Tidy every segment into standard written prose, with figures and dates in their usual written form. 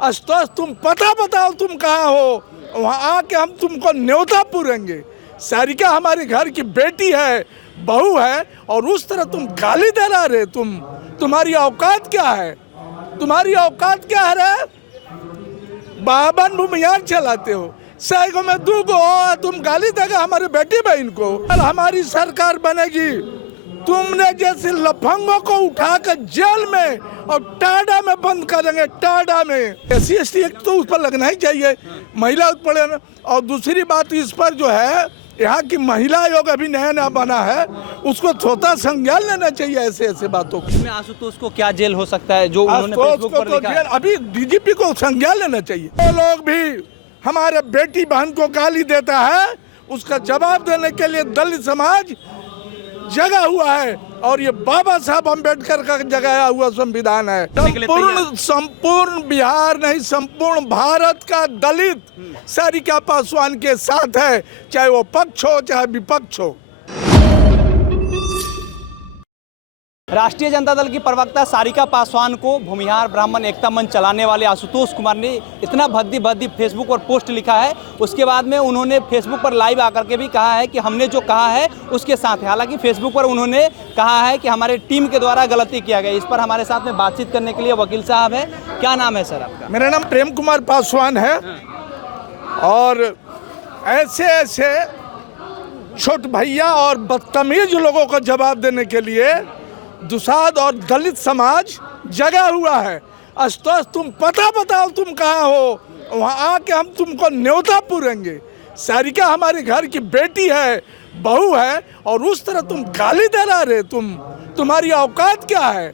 आशुतोष तुम पता बताओ तुम कहाँ हो, वहाँ आके हम तुमको न्योता पूरेंगे। सारिका हमारे घर की बेटी है, बहू है, और उस तरह तुम गाली दे रहे तुम्हारी औकात क्या है? तुम्हारी औकात क्या है रे? बाबन भूमियार चलाते हो, सैगो में दू गो तुम गाली देगा हमारे बेटी बहन को। हमारी सरकार बनेगी, तुमने जैसे लफंगों को उठाकर जेल में और टाडा में बंद करेंगे, टाडा में। SC/ST एक्ट तो उस पर लगना ही चाहिए, महिला उत्पीड़न। और दूसरी बात इस पर जो है, यहाँ की महिला आयोग अभी नया नया बना है, उसको छोटा संज्ञान लेना चाहिए ऐसे बातों को। आशुतोष को क्या जेल हो सकता है जो उन्होंने फेसबुक पर लिखा है? अभी DGP को संज्ञान लेना चाहिए। वो लोग भी हमारे बेटी बहन को गाली देता है, उसका जवाब देने के लिए दलित समाज जगा हुआ है, और ये बाबा साहब अम्बेडकर का जगाया हुआ संविधान है। संपूर्ण बिहार नहीं, संपूर्ण भारत का दलित सारिका पासवान के साथ है, चाहे वो पक्ष हो चाहे विपक्ष हो। राष्ट्रीय जनता दल की प्रवक्ता सारिका पासवान को भूमिहार ब्राह्मण एकता मंच चलाने वाले आशुतोष कुमार ने इतना भद्दी फेसबुक पर पोस्ट लिखा है। उसके बाद में उन्होंने फेसबुक पर लाइव आकर के भी कहा है कि हमने जो कहा है उसके साथ है। हालांकि फेसबुक पर उन्होंने कहा है कि हमारे टीम के द्वारा गलती किया गया। इस पर हमारे साथ में बातचीत करने के लिए वकील साहब है। क्या नाम है सर आपका? मेरा नाम प्रेम कुमार पासवान है। और ऐसे छोट भैया और बदतमीज लोगों को जवाब देने के लिए दुसाध और दलित समाज जगा हुआ है। आशुतोष तुम पता बताओ तुम कहाँ हो, वहाँ आके हम तुमको न्योता पूरेंगे। सारिका हमारे घर की बेटी है, बहू है, और उस तरह तुम गाली दे रहे तुम्हारी औकात क्या है?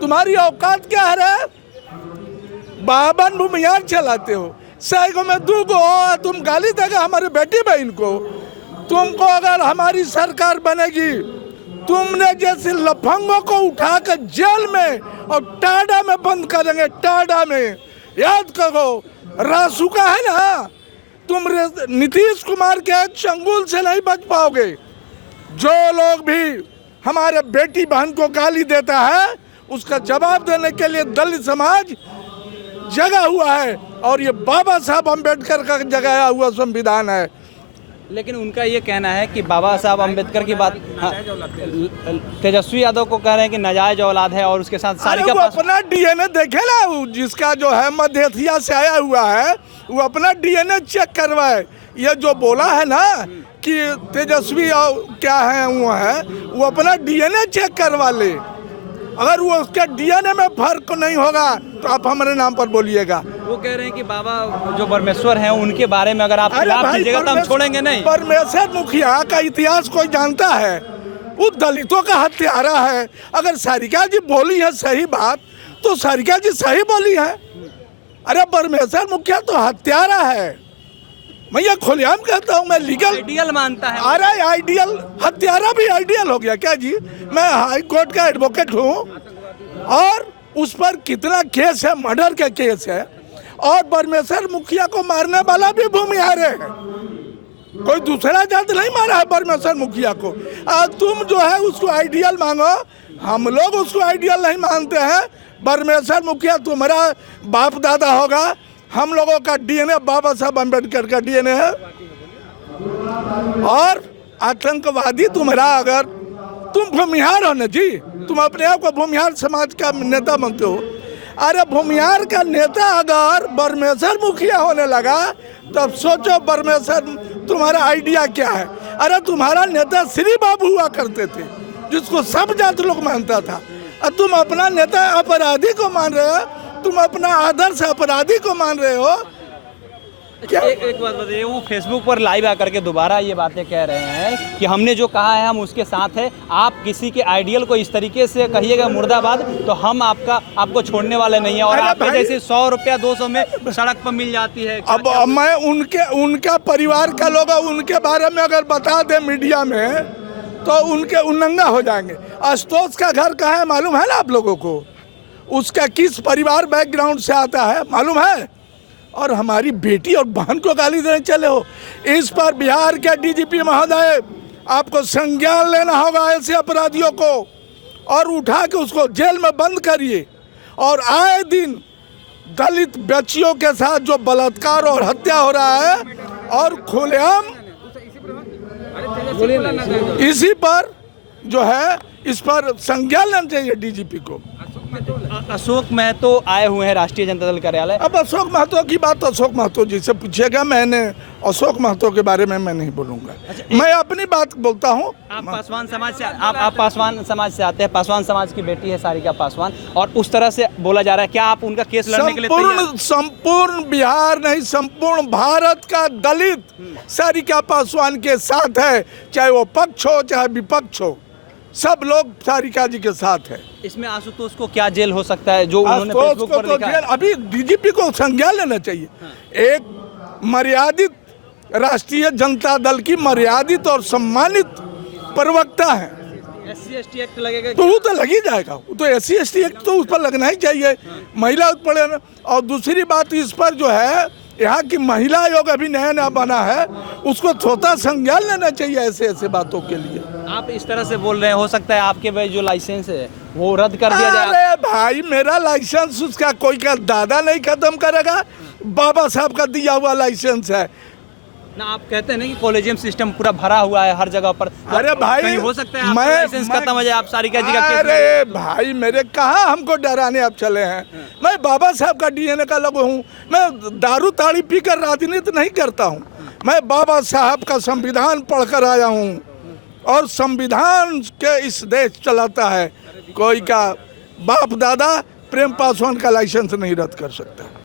तुम्हारी औकात क्या है रे? बाबन भूमियार चलाते हो, सैगो में दू गो तुम गाली देगा हमारे बेटी बहन को। तुमको अगर हमारी सरकार बनेगी, तुमने जैसे लफंगों को उठाकर जेल में और टाडा में बंद करेंगे, टाडा में। याद करो, रासुका है ना, तुम नीतीश कुमार के चंगुल से नहीं बच पाओगे। जो लोग भी हमारे बेटी बहन को गाली देता है, उसका जवाब देने के लिए दलित समाज जगा हुआ है, और ये बाबा साहब अम्बेडकर का जगाया हुआ संविधान है। लेकिन उनका ये कहना है कि बाबा साहब अम्बेडकर की बात, हाँ, तेजस्वी यादव को कह रहे हैं कि नाजायज औलाद है, और उसके साथ सारिका अपना DNA देखे ना, जिसका जो है मध्य एशिया से आया हुआ है, वो अपना DNA चेक करवाए। ये जो बोला है ना कि तेजस्वी क्या है वो अपना DNA चेक करवा ले। अगर वो उसके DNA में फर्क नहीं होगा तो आप हमारे नाम पर बोलिएगा। वो कह रहे हैं कि बाबा जो परमेश्वर हैं उनके बारे में अगर आप खिलाफ कीजिएगा तो हम छोड़ेंगे नहीं। परमेश्वर मुखिया का इतिहास कोई जानता है? वो दलितों का हत्यारा है। अगर सारिका जी बोली है सही बात, तो सारिका जी सही बोली है। अरे परमेश्वर मुखिया तो हत्यारा है, मैं ये खुलेआम कहता हूँ। मैं लीगल आइडियल मानता है। अरे आइडियल, हत्यारा भी आइडियल हो गया क्या जी? मैं हाई कोर्ट का एडवोकेट हूँ, और उस पर कितना केस है, मर्डर का केस है, और परमेश्वर मुखिया को मारने वाला भी भूमिहार है। कोई दूसरा जात नहीं मारा है परमेश्वर मुखिया को। तुम जो है उसको आइडियल मांगो, हम लोग उसको आइडियल नहीं मानते हैं। परमेश्वर मुखिया तुम्हारा बाप दादा होगा, हम लोगों का DNA बाबा साहब अम्बेडकर का DNA है। और आतंकवादी तुम्हारा, अगर तुम भूमिहार हो ना जी, तुम अपने आप को भूमिहार समाज का नेता मानते हो। अरे भूमिहार का नेता अगर परमेश्वर मुखिया होने लगा, तब सोचो परमेश्वर तुम्हारा आइडिया क्या है। अरे तुम्हारा नेता श्री बाबू हुआ करते थे, जिसको सब जात लोग मानता था, और तुम अपना नेता अपराधी को मान रहे हो, तुम अपना आदर्श अपराधी को मान रहे हो क्या? एक बात बताइए, वो फेसबुक पर लाइव आकर के दोबारा ये बातें कह रहे हैं कि हमने जो कहा है हम उसके साथ है। आप किसी के आइडियल को इस तरीके से कहिएगा मुर्दाबाद, तो हम आपको छोड़ने वाले नहीं है। और आपके जैसे 100 रुपया 200 में सड़क पर मिल जाती है। अब मैं उनका परिवार का लोग उनके बारे में अगर बता दें मीडिया में, तो उनके उन्नंगा हो जाएंगे। आशुतोष का घर कहाँ है मालूम है ना आप लोगों को? उसका किस परिवार बैकग्राउंड से आता है मालूम है? और हमारी बेटी और बहन को गाली देने चले हो। इस पर बिहार के DGP महोदय, आपको संज्ञान लेना होगा ऐसे अपराधियों को, और उठा के उसको जेल में बंद करिए। और आए दिन दलित बच्चियों के साथ जो बलात्कार और हत्या हो रहा है और खुलेआम इसी पर जो है इस पर संज्ञान लेना चाहिए डीजीपी को। अशोक महतो आए हुए हैं राष्ट्रीय जनता दल कार्यालय। अब अशोक महतो की बात अशोक महतो जी से पूछिएगा, मैंने अशोक महतो के बारे में मैं नहीं बोलूंगा। मैं अपनी बात बोलता हूँ। आप पासवान समाज से आप पासवान समाज से आते हैं, पासवान समाज की बेटी है सारिका पासवान, और उस तरह से बोला जा रहा है, क्या आप उनका केस लड़ने के लिए तैयार? संपूर्ण बिहार नहीं, संपूर्ण भारत का दलित सारिका पासवान के साथ है, चाहे वो पक्ष हो चाहे विपक्ष हो, सब लोग सारिका जी के साथ है। इसमें आशुतोष को क्या जेल हो सकता है जो उन्होंने फेसबुक पर लिखा है? अभी डीजीपी को संज्ञान लेना चाहिए। एक मर्यादित राष्ट्रीय जनता दल की मर्यादित और सम्मानित प्रवक्ता है, SC/ST एक्ट लगेगा तो वो तो लग ही जाएगा। वो तो SC/ST एक्ट तो उस पर लगना ही चाहिए, महिला उत्पीड़न। और दूसरी बात, इस पर जो है यहाँ की महिला आयोग अभी नया नया बना है, उसको थोड़ा संज्ञान लेना चाहिए ऐसे ऐसे बातों के लिए। आप इस तरह से बोल रहे हैं, हो सकता है आपके भाई जो लाइसेंस है वो रद्द कर दिया जाए। अरे भाई, मेरा लाइसेंस उसका कोई का दादा नहीं खत्म करेगा, बाबा साहब का दिया हुआ लाइसेंस है ना। आप कहते हैं ना कि कॉलेजियम सिस्टम पूरा भरा हुआ है हर जगह पर। अरे भाई, हो सकता है आपका लाइसेंस खत्म हो जाए, आप सारिका जी का केस। अरे भाई, मेरे कहाँ हमको डराने आप चले हैं। मैं बाबा साहब का DNA का लोग हूँ। मैं दारू ताड़ी पीकर राजनीति नहीं करता हूँ। मैं बाबा साहब का संविधान पढ़कर आया हूँ और संविधान के इस देश चलाता है। कोई का बाप दादा प्रेम पासवान का लाइसेंस नहीं रद्द कर सकता।